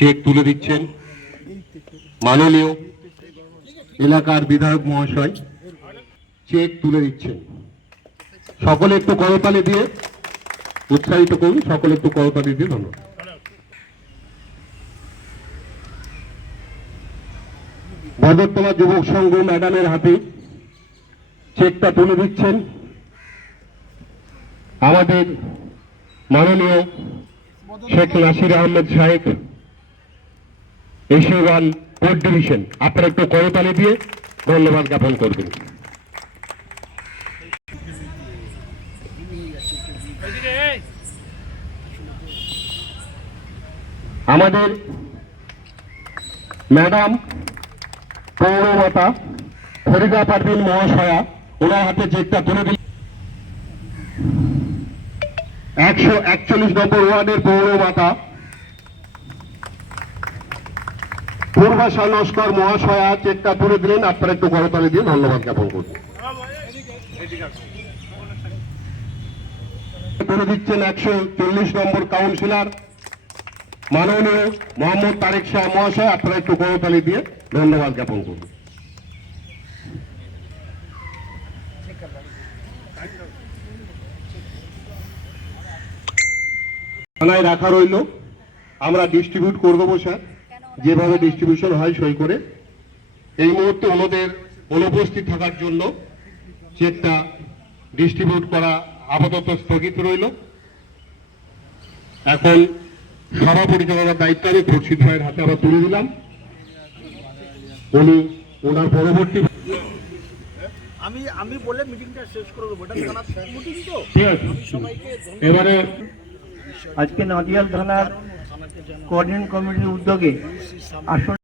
Check তুলে দিচ্ছেন মাননীয় এলাকার বিধায়ক মহাশয়। চেক তুলে দিচ্ছেন। সকলে একটু করতালি দিয়ে উৎসাহিত করুন। সকলে একটু করতালি দিয়ে ধন্যবাদ। বরদত্তমা যুবক সংঘ ম্যাডামের হাতে চেকটা তুলে দিচ্ছেন আমাদের মাননীয় শেখ নাসির আহমেদ সাহেব, এশিয়ান কোর্ট ডিভিশন। আপনারা একটু করতালি দিয়ে ধন্যবাদ জ্ঞাপন করবেন। আমাদের ম্যাডাম পৌরমাতা ফরিদা পারভিন মহাশয়া, ওনার হাতে চেকটা তুলে দিল। 141 নম্বর ওয়ার্ডের পৌরমাতা পূর্বাশা নস্কর মহাশয়া চেকটা তুলে দিলেন। আপনারা একটু করতালি দিয়ে ধন্যবাদ জ্ঞাপন করবেন। তুলে দিচ্ছেন 140 নম্বর কাউন্সিলর মাননীয় মোহাম্মদ তারেক শাহ মহাশয়। আপনারা একটু করতালি দিয়ে ধন্যবাদ জ্ঞাপন করবেন। থানায় রাখা রইল, আমরা ডিস্ট্রিবিউট করে দেবো স্যার, যেভাবে ডিস্ট্রিবিউশন হয় সই করে। এই মুহূর্তে ওনাদের অনুপস্থিত থাকার জন্য চেকটা ডিস্ট্রিবিউট করা আপাতত স্থগিত রইল। এখন সভা পরিচালনার দায়িত্ব আমি খুরশিদ ভাইয়ের হাতে আবার তুলে দিলাম। উনি ওনার পরবর্তী আমি বলে মিটিংটা শেষ করে দেবো। এটা থানার মিটিং তো, ঠিক আছে। এবারে আজকে নদিয়াল থানার কোঅর্ডিনেশন কমিটির উদ্যোগে আসন